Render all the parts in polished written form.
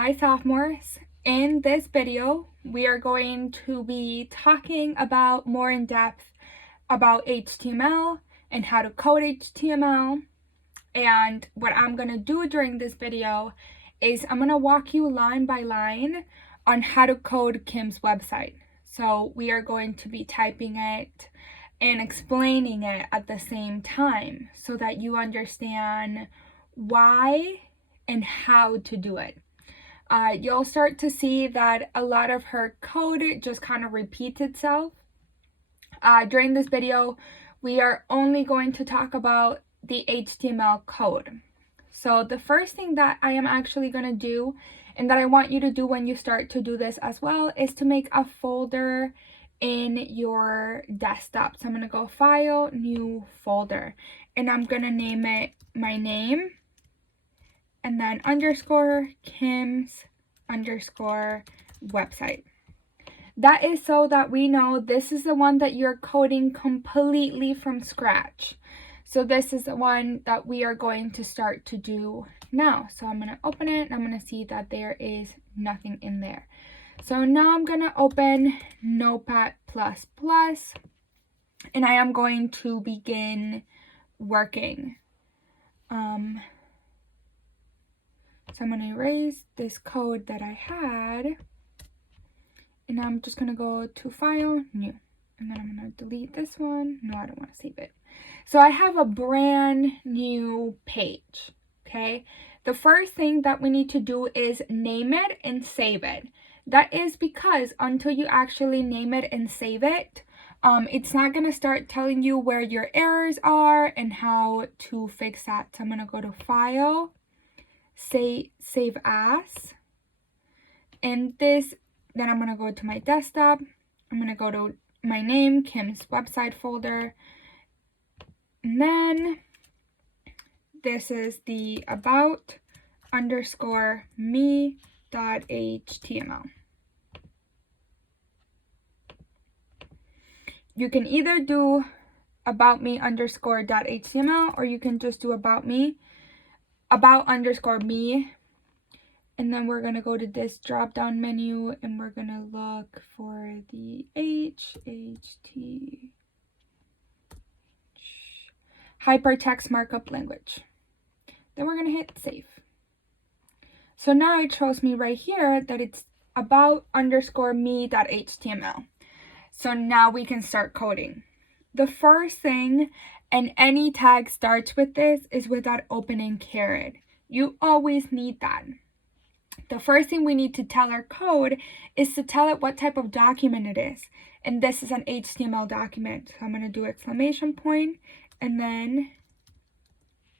Hi sophomores. In this video, we are going to be talking about more in depth about HTML and how to code HTML. And what I'm going to do during this video is I'm going to walk you line by line on how to code Kim's website. So we are going to be typing it and explaining it at the same time so that you understand why and how to do it. You'll start to see that a lot of her code just kind of repeats itself. During this video, we are only going to talk about the HTML code. So the first thing that I am actually going to do, and that I want you to do when you start to do this as well, is to make a folder in your desktop. So I'm going to go File, New Folder, and I'm going to name it my name, and then underscore Kim's underscore website. That is so that we know this is the one that you're coding completely from scratch. So this is the one that we are going to start to do now. So I'm going to open it and I'm going to see that there is nothing in there. So now I'm going to open Notepad++, and I am going to begin working. So I'm going to erase this code that I had, and I'm just going to go to File, New, and then I'm going to delete this one. No, I don't want to save it. So I have a brand new page, okay? The first thing that we need to do is name it and save it. That is because until you actually name it and save it, it's not going to start telling you where your errors are and how to fix that. So I'm going to go to File, Save As, and this, then I'm going to go to my desktop. I'm going to go to my name, Kim's website folder, and then this is the about underscore me.html. You can either do about me underscore .html, or you can just do about underscore me, and then we're going to go to this drop down menu and we're going to look for the hypertext markup language. Then we're going to hit save. So now it shows me right here that it's about underscore me.html. So now we can start coding. The first thing, and any tag starts with this, is with that opening caret. You always need that. The first thing we need to tell our code is to tell it what type of document it is. And this is an HTML document. So I'm going to do exclamation point and then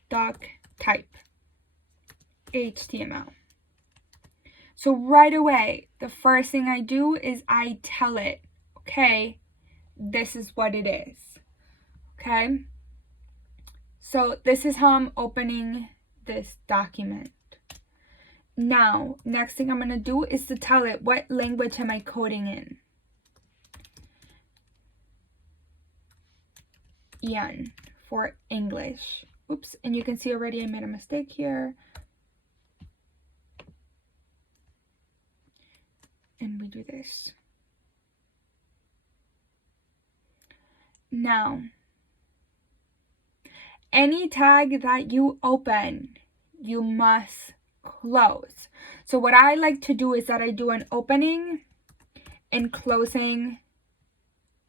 doc type HTML. So right away, the first thing I do is I tell it, okay, this is what it is. Okay, so this is how I'm opening this document. Now, next thing I'm going to do is to tell it what language am I coding in. EN for English. Oops, and you can see already I made a mistake here. And we do this. Now, any tag that you open, you must close. So what I like to do is that I do an opening and closing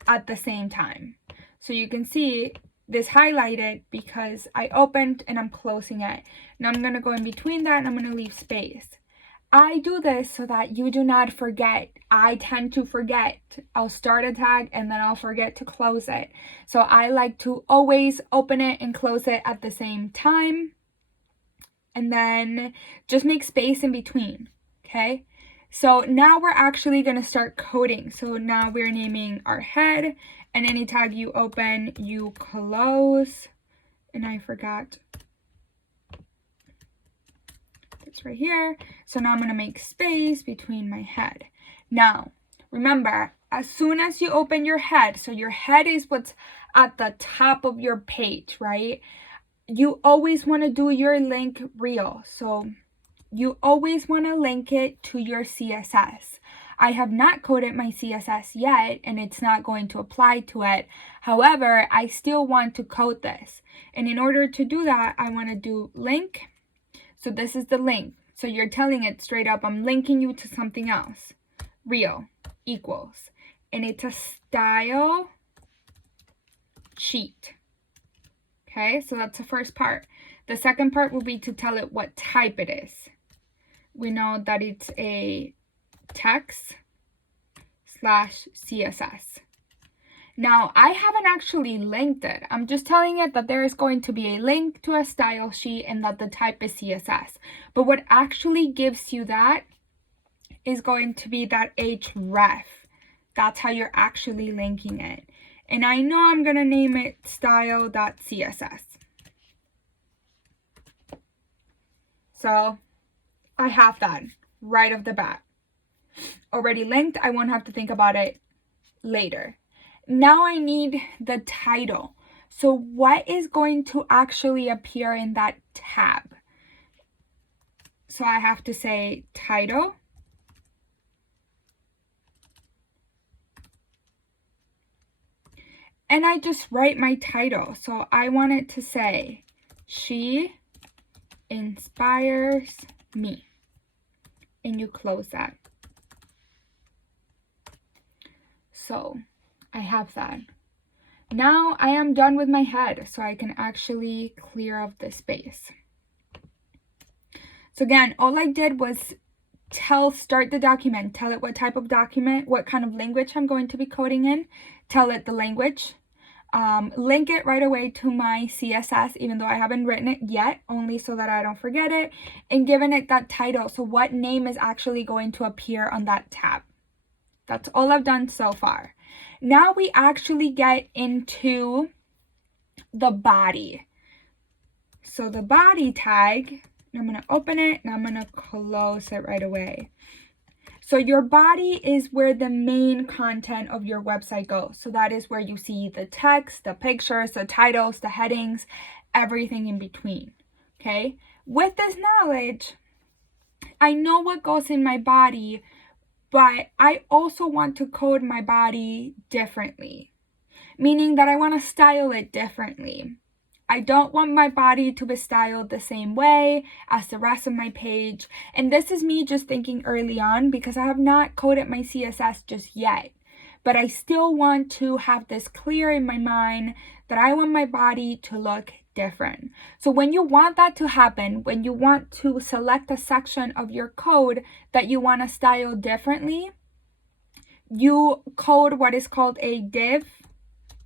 at the same time. So you can see this highlighted because I opened and I'm closing it. Now I'm going to go in between that and I'm going to leave space. I do this so that you do not forget. I tend to forget. I'll start a tag and then I'll forget to close it. So I like to always open it and close it at the same time. And then just make space in between. Okay. So now we're actually going to start coding. So now we're naming our head, and any tag you open, you close. And I forgot. It's right here. So now I'm going to make space between my head. Now, remember, as soon as you open your head, so your head is what's at the top of your page, right? You always want to do your link real. So you always want to link it to your CSS. I have not coded my CSS yet, and it's not going to apply to it. However, I still want to code this. And in order to do that, I want to do link. So this is the link. So you're telling it straight up, I'm linking you to something else. Real equals. And it's a style sheet. Okay, so that's the first part. The second part will be to tell it what type it is. We know that it's a text/CSS. Now, I haven't actually linked it. I'm just telling it that there is going to be a link to a style sheet and that the type is CSS. But what actually gives you that is going to be that href. That's how you're actually linking it. And I know I'm going to name it style.css. So I have that right off the bat. Already linked, I won't have to think about it later. Now I need the title. So what is going to actually appear in that tab? So I have to say title. And I just write my title. So I want it to say, she inspires me. And you close that. So I have that. Now I am done with my head, so I can actually clear up the space. So again, all I did was start the document, tell it what type of document, what kind of language I'm going to be coding in, tell it the language, link it right away to my CSS, even though I haven't written it yet, only so that I don't forget it, and given it that title, so what name is actually going to appear on that tab. That's all I've done so far. Now we actually get into the body. So the body tag, I'm going to open it and I'm going to close it right away. So your body is where the main content of your website goes. So that is where you see the text, the pictures, the titles, the headings, everything in between. Okay? With this knowledge, I know what goes in my body, but I also want to code my body differently, meaning that I want to style it differently. I don't want my body to be styled the same way as the rest of my page. And this is me just thinking early on because I have not coded my CSS just yet. But I still want to have this clear in my mind that I want my body to look different. So when you want that to happen, when you want to select a section of your code that you want to style differently, you code what is called a div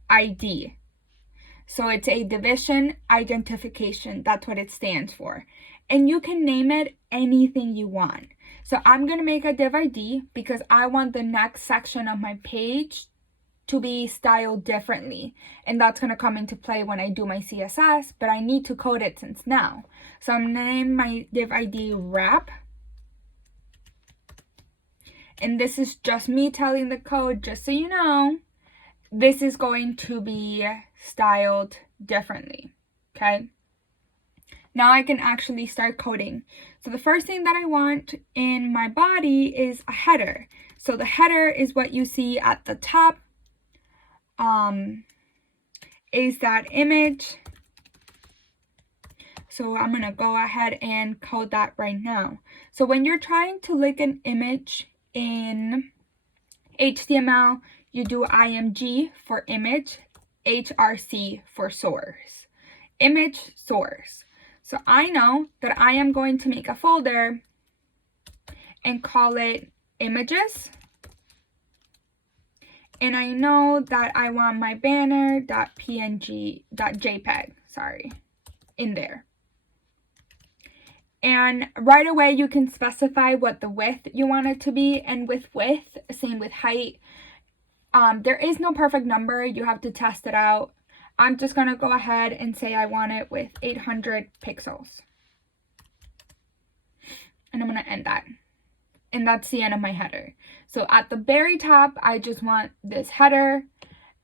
ID. So it's a division identification. That's what it stands for. And you can name it anything you want. So I'm going to make a div ID because I want the next section of my page to be styled differently. And that's going to come into play when I do my CSS, but I need to code it since now. So I'm going to name my div ID wrap. And this is just me telling the code, just so you know, this is going to be styled differently, okay? Now I can actually start coding. So the first thing that I want in my body is a header. So the header is what you see at the top, is that image. So I'm gonna go ahead and code that right now. So when you're trying to link an image in HTML, you do img for image, hrc for source. Image source. So I know that I am going to make a folder and call it images. And I know that I want my banner.jpeg, in there. And right away you can specify what the width you want it to be, and with width, same with height. There is no perfect number, you have to test it out. I'm just gonna go ahead and say I want it with 800 pixels. And I'm gonna end that. And that's the end of my header. So at the very top, I just want this header,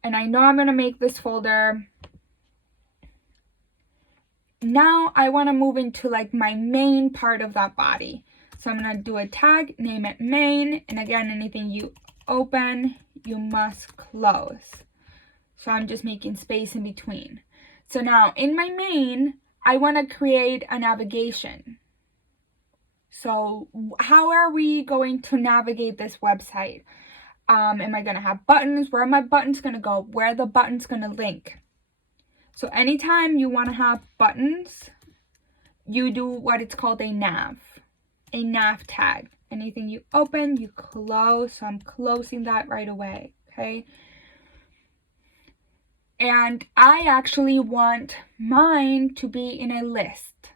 and I know I'm gonna make this folder now I want to move into like my main part of that body. So I'm going to do a tag, name it main, and again, anything you open, you must close. So I'm just making space in between. So now in my main, I want to create a navigation. So how are we going to navigate this website? Am I going to have buttons? Where are my buttons going to go? Where are the buttons going to link? So anytime you want to have buttons, you do what it's called a nav tag. Anything you open, you close. So I'm closing that right away, okay? And I actually want mine to be in a list.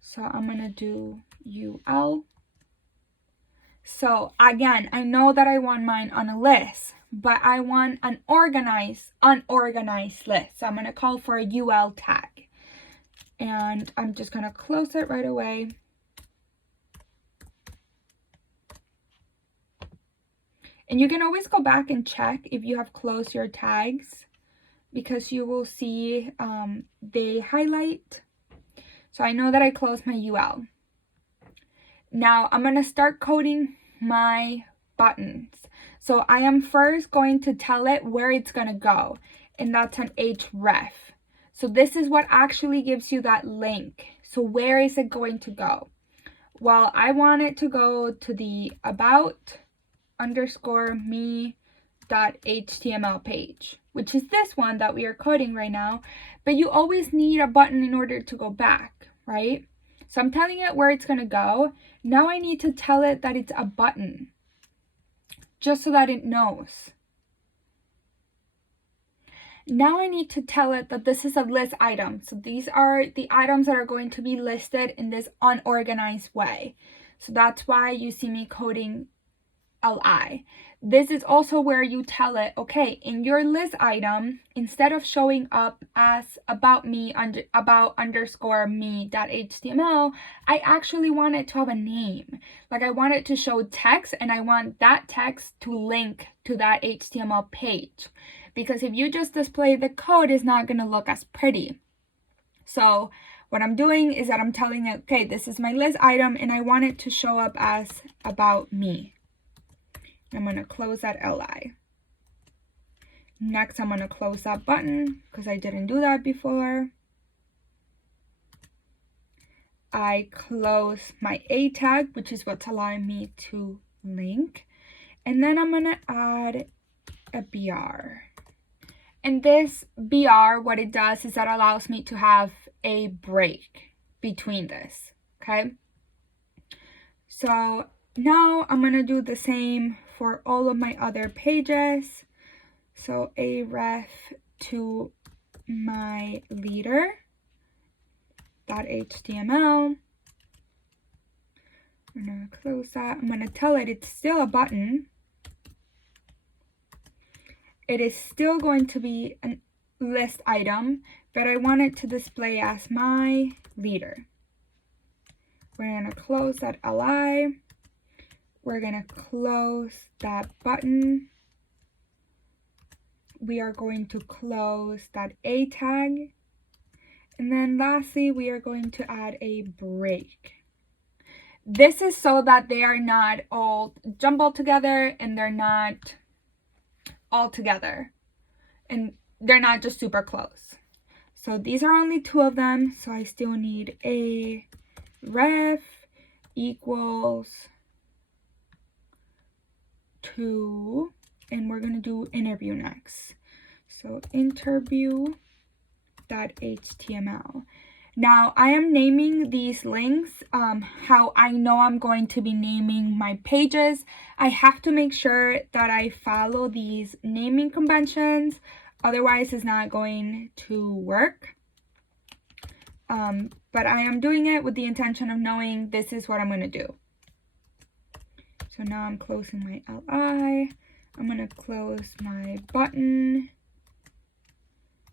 So I'm going to do UL. So again, I know that I want mine on a list, but I want an unorganized list. So I'm going to call for a UL tag. And I'm just going to close it right away. And you can always go back and check if you have closed your tags, because you will see they highlight. So I know that I closed my UL. Now I'm going to start coding my buttons. So I am first going to tell it where it's going to go, and that's an href. So this is what actually gives you that link. So where is it going to go? Well, I want it to go to the about_me.html page, which is this one that we are coding right now. But you always need a button in order to go back, right? So I'm telling it where it's going to go. Now I need to tell it that it's a button, just so that it knows. Now I need to tell it that this is a list item. So these are the items that are going to be listed in this unorganized way. So that's why you see me coding LI. This is also where you tell it, okay, in your list item, instead of showing up as about_me.html, I actually want it to have a name. Like I want it to show text, and I want that text to link to that HTML page. Because if you just display the code, it's not going to look as pretty. So what I'm doing is that I'm telling it, okay, this is my list item, and I want it to show up as about me. I'm going to close that LI. Next, I'm going to close that button because I didn't do that before. I close my A tag, which is what's allowing me to link. And then I'm going to add a BR. And this BR, what it does is that allows me to have a break between this, okay? So now I'm going to do the same for all of my other pages. So a ref to my leader.html. I'm going to close that. I'm going to tell it it's still a button. It is still going to be a list item, but I want it to display as my leader. We're going to close that LI. We're going to close that button. We are going to close that A tag. And then lastly, we are going to add a break. This is so that they are not all jumbled together and they're not all together. And they're not just super close. So these are only two of them. So I still need a ref equals to, and we're going to do interview next. So interview.html. Now I am naming these links how I know I'm going to be naming my pages. I have to make sure that I follow these naming conventions, otherwise it's not going to work. But I am doing it with the intention of knowing this is what I'm going to do. So now I'm closing my LI. I'm going to close my button.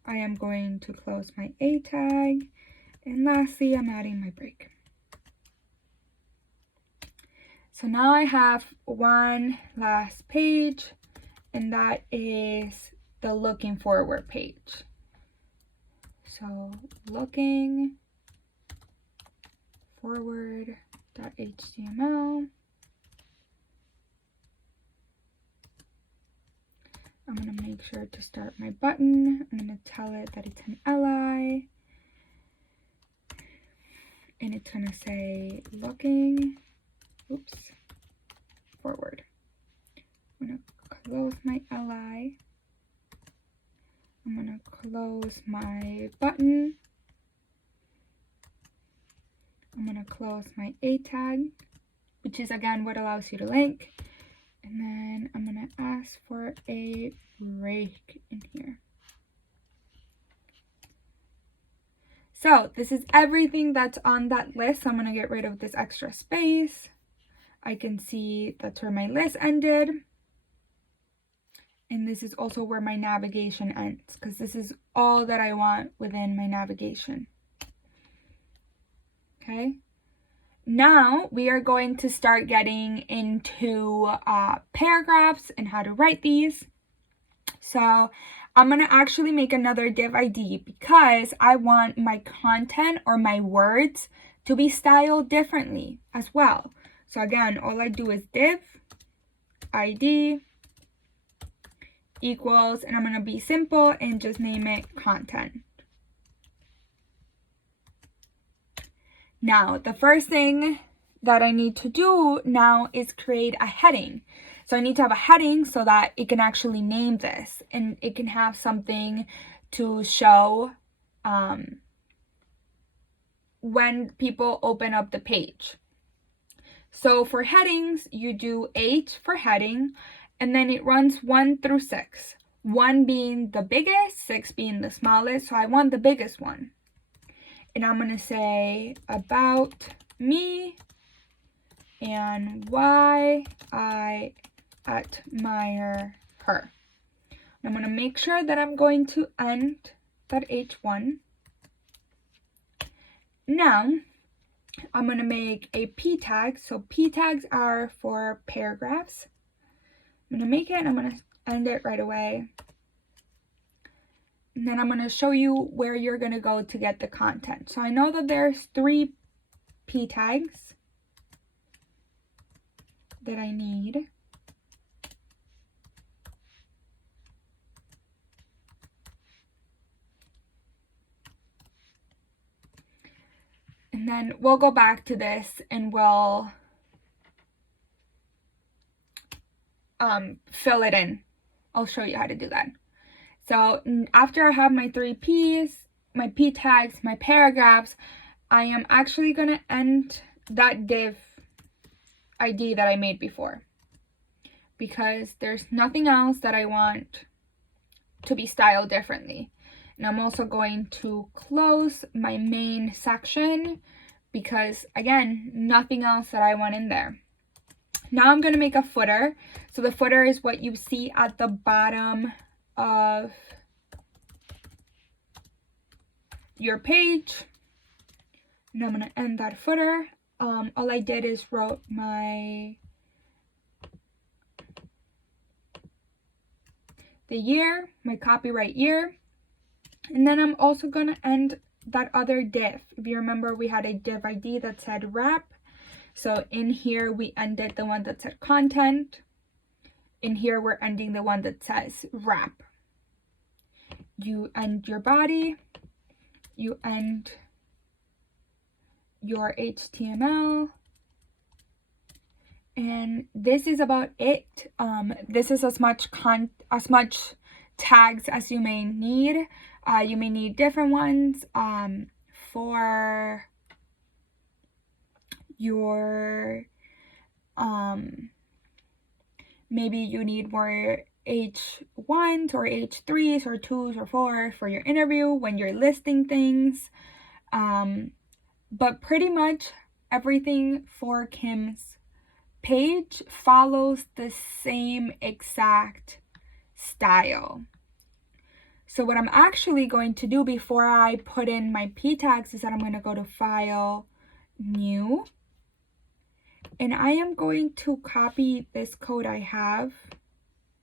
I am going to close my A tag. And lastly, I'm adding my break. So now I have one last page, and that is the looking forward page. So looking forward.html. I'm going to make sure to start my button. I'm going to tell it that it's an li. And it's going to say looking, forward. I'm going to close my li. I'm going to close my button. I'm going to close my A tag, which is again what allows you to link. And then I'm going to ask for a break in here. So this is everything that's on that list. So I'm going to get rid of this extra space. I can see that's where my list ended. And this is also where my navigation ends, because this is all that I want within my navigation. Okay. Now we are going to start getting into paragraphs and how to write these. So I'm going to actually make another div ID because I want my content or my words to be styled differently as well. So again, all I do is div ID equals, and I'm going to be simple and just name it content. Now, the first thing that I need to do now is create a heading. So I need to have a heading so that it can actually name this and it can have something to show when people open up the page. So for headings, you do H for heading, and then it runs 1 through 6. 1 being the biggest, 6 being the smallest. So I want the biggest one. And I'm going to say about me and why I admire her. I'm going to make sure that I'm going to end that H1. Now, I'm going to make a P tag. So P tags are for paragraphs. I'm going to make it and I'm going to end it right away. And then I'm going to show you where you're going to go to get the content. So I know that there's 3 P tags that I need. And then we'll go back to this and we'll fill it in. I'll show you how to do that. So after I have my 3 P's, my P tags, my paragraphs, I am actually going to end that div ID that I made before, because there's nothing else that I want to be styled differently. And I'm also going to close my main section because, again, nothing else that I want in there. Now I'm going to make a footer. So the footer is what you see at the bottom of your page. And I'm going to end that footer. All I did is wrote the year, my copyright year. And then I'm also going to end that other div. If you remember, we had a div ID that said wrap. So in here, we ended the one that said content. In here, we're ending the one that says wrap. You end your body. You end your HTML. And this is about it. This is as much tags as you may need. You may need different ones for your maybe you need more H1s or H3s or 2s or 4s for your interview when you're listing things. But pretty much everything for Kim's page follows the same exact style. So what I'm actually going to do before I put in my P tags is that I'm going to go to File, New, and I am going to copy this code I have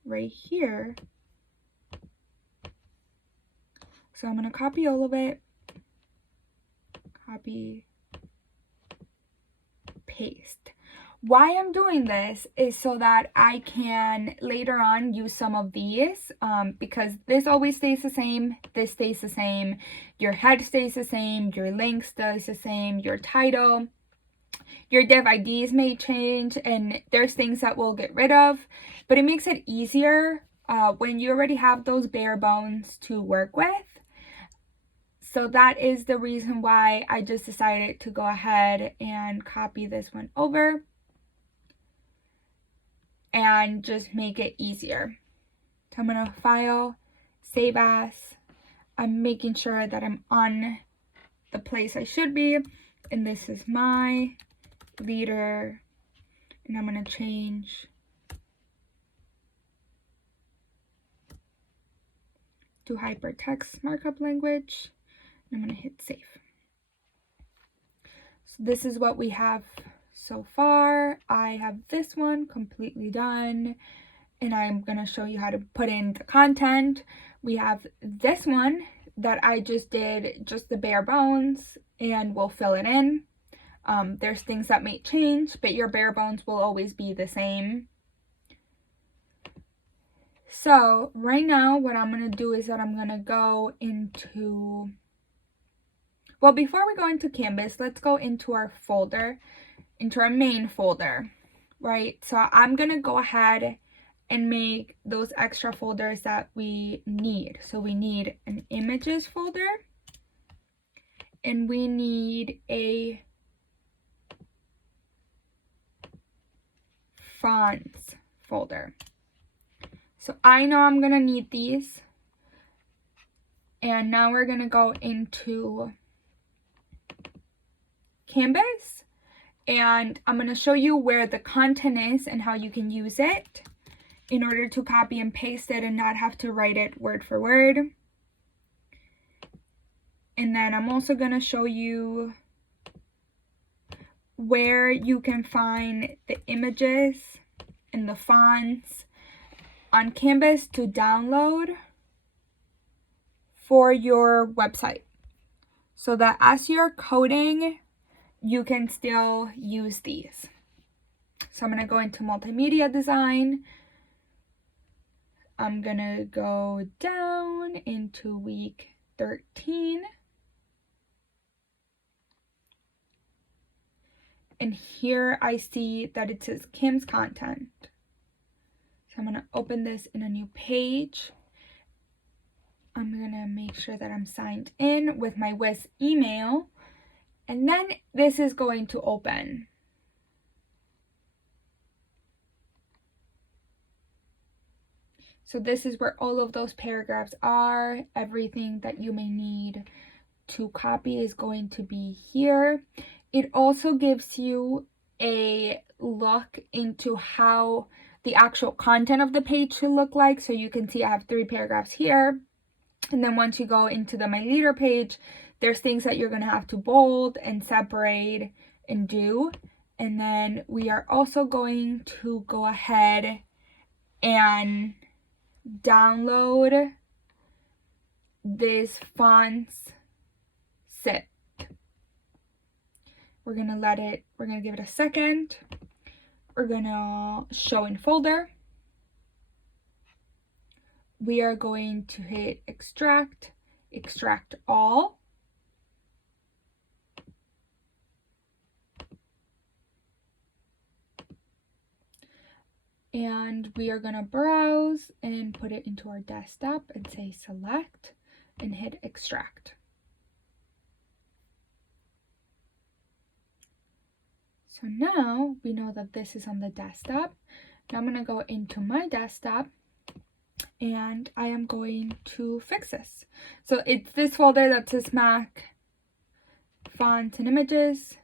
right here So I'm going to copy all of it, copy, paste. Why I'm doing this is so that I can later on use some of these, because this always stays the same, this stays the same, your head stays the same, your link stays the same, your title, your div IDs may change, and there's things that we'll get rid of, but it makes it easier when you already have those bare bones to work with. So that is the reason why I just decided to go ahead and copy this one over and just make it easier. So I'm gonna file, save as. I'm making sure that I'm on the place I should be, and this is my leader, and I'm gonna change to hypertext markup language. I'm going to hit save. So this is what we have so far. I have this one completely done, and I'm going to show you how to put in the content. We have this one that I just did just the bare bones, and we'll fill it in. There's things that may change, but your bare bones will always be the same. So right now what I'm going to do is that I'm going to go into, well, before we go into Canvas, let's go into our folder, into our main folder, right? So I'm going to go ahead and make those extra folders that we need. So we need an images folder, and we need a fonts folder. So I know I'm going to need these. And now we're going to go into Canvas, and I'm going to show you where the content is and how you can use it in order to copy and paste it and not have to write it word for word. And then I'm also going to show you where you can find the images and the fonts on Canvas to download for your website, so that as you're coding, you can still use these. So I'm going to go into multimedia design. I'm going to go down into week 13. And here I see that it says Kim's content. So I'm going to open this in a new page. I'm going to make sure that I'm signed in with my Wiz email. And then this is going to open. So this is where all of those paragraphs are. Everything that you may need to copy is going to be here. It also gives you a look into how the actual content of the page should look like. So you can see I have 3 paragraphs here. And then once you go into the My Leader page, there's things that you're going to have to bold and separate and do. And then we are also going to go ahead and download this fonts zip. We're going to give it a second. We're going to show in folder. We are going to hit extract, extract all. And we are going to browse and put it into our desktop and say select and hit extract. So now we know that this is on the desktop. Now I'm going to go into my desktop and I am going to fix this. So it's this folder that says Mac, fonts and images.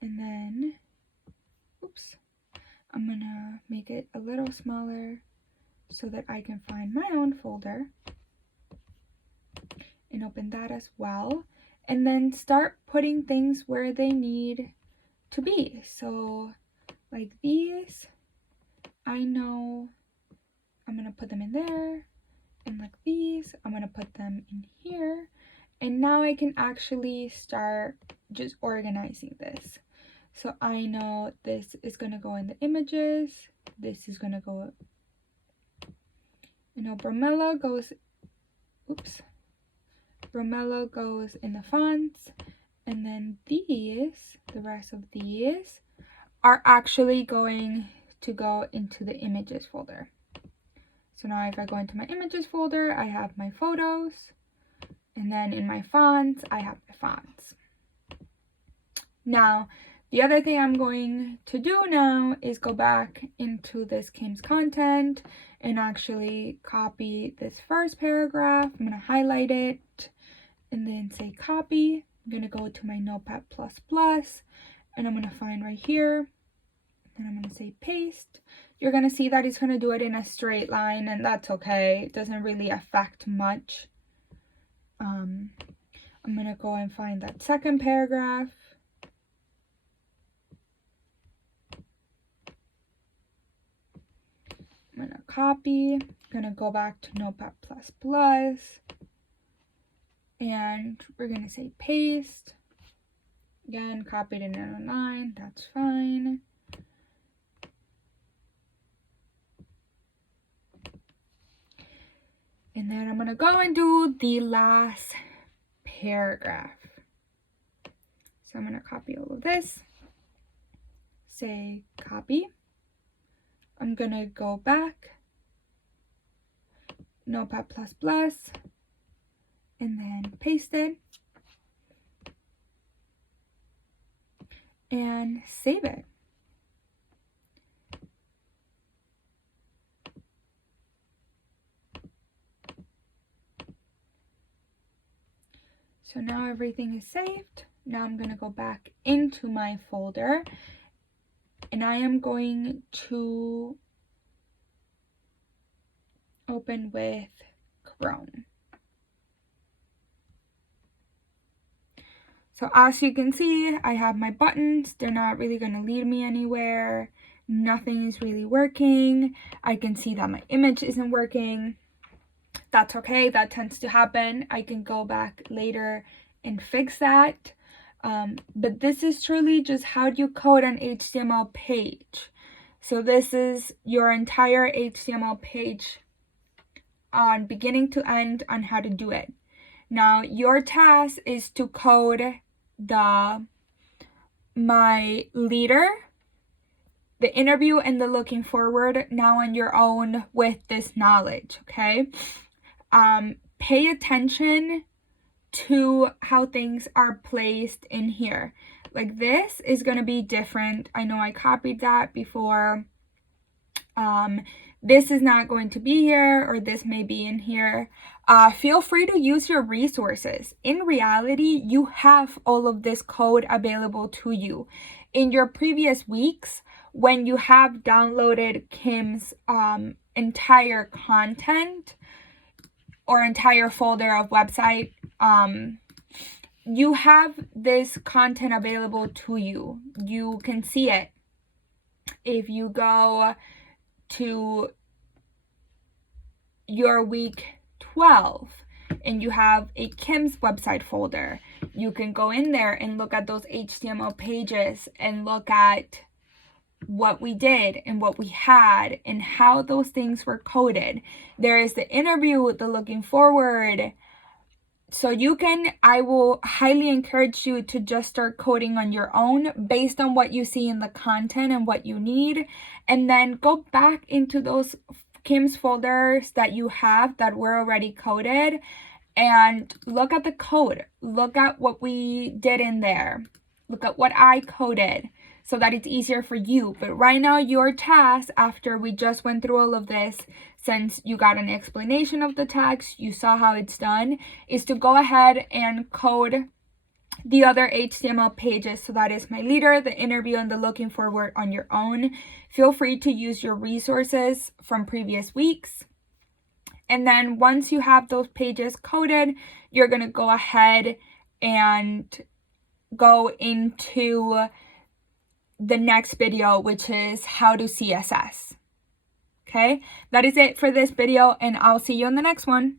And then, oops, I'm going to make it a little smaller so that I can find my own folder and open that as well. And then start putting things where they need to be. So like these, I know I'm going to put them in there, something like these. I'm going to put them in here. And now I can actually start just organizing this. So I know this is going to go in the images. This is going to go, Bromelo goes, Bromelo goes in the fonts. And then these, the rest of these, are actually going to go into the images folder. So now if I go into my images folder, I have my photos. And then in my fonts, I have my fonts. Now, the other thing I'm going to do now is go back into this Kim's content and actually copy this first paragraph. I'm going to highlight it and then say copy. I'm going to go to my Notepad++ and I'm going to find right here. And I'm going to say paste. You're going to see that it's going to do it in a straight line, and that's okay. It doesn't really affect much. I'm going to go and find that second paragraph. I'm going to copy. I'm going to go back to Notepad++. And we're going to say paste. Again, copied in a line. That's fine. And then I'm going to go and do the last paragraph. So I'm going to copy all of this. Say copy. I'm going to go back. Notepad++. And then paste it. And save it. So now everything is saved. Now I'm going to go back into my folder and I am going to open with Chrome. So as you can see, I have my buttons. They're not really going to lead me anywhere. Nothing is really working. I can see that my image isn't working. That's okay. That tends to happen. I can go back later and fix that. But this is truly just how you code an HTML page. So this is your entire HTML page on beginning to end on how to do it. Now your task is to code my leader, the interview, and the looking forward now on your own with this knowledge, okay? Pay attention to how things are placed in here. Like this is going to be different. I know I copied that before. This is not going to be here, or this may be in here. Feel free to use your resources. In reality, you have all of this code available to you. In your previous weeks, when you have downloaded Kim's entire content or entire folder of website, you have this content available to you. You can see it. If you go to your week 12 and you have a Kim's website folder, you can go in there and look at those HTML pages and look at what we did and what we had and how those things were coded. There is the interview, the looking forward. So I will highly encourage you to just start coding on your own based on what you see in the content and what you need. And then go back into those Kim's folders that you have that were already coded and look at the code. Look at what we did in there. Look at what I coded so that it's easier for you. But right now, your task, after we just went through all of this, since you got an explanation of the text, you saw how it's done, is to go ahead and code the other HTML pages. So that is my leader, the interview, and the looking forward on your own. Feel free to use your resources from previous weeks. And then once you have those pages coded, you're going to go ahead and go into the next video, which is how to CSS. Okay, that is it for this video, and I'll see you in the next one.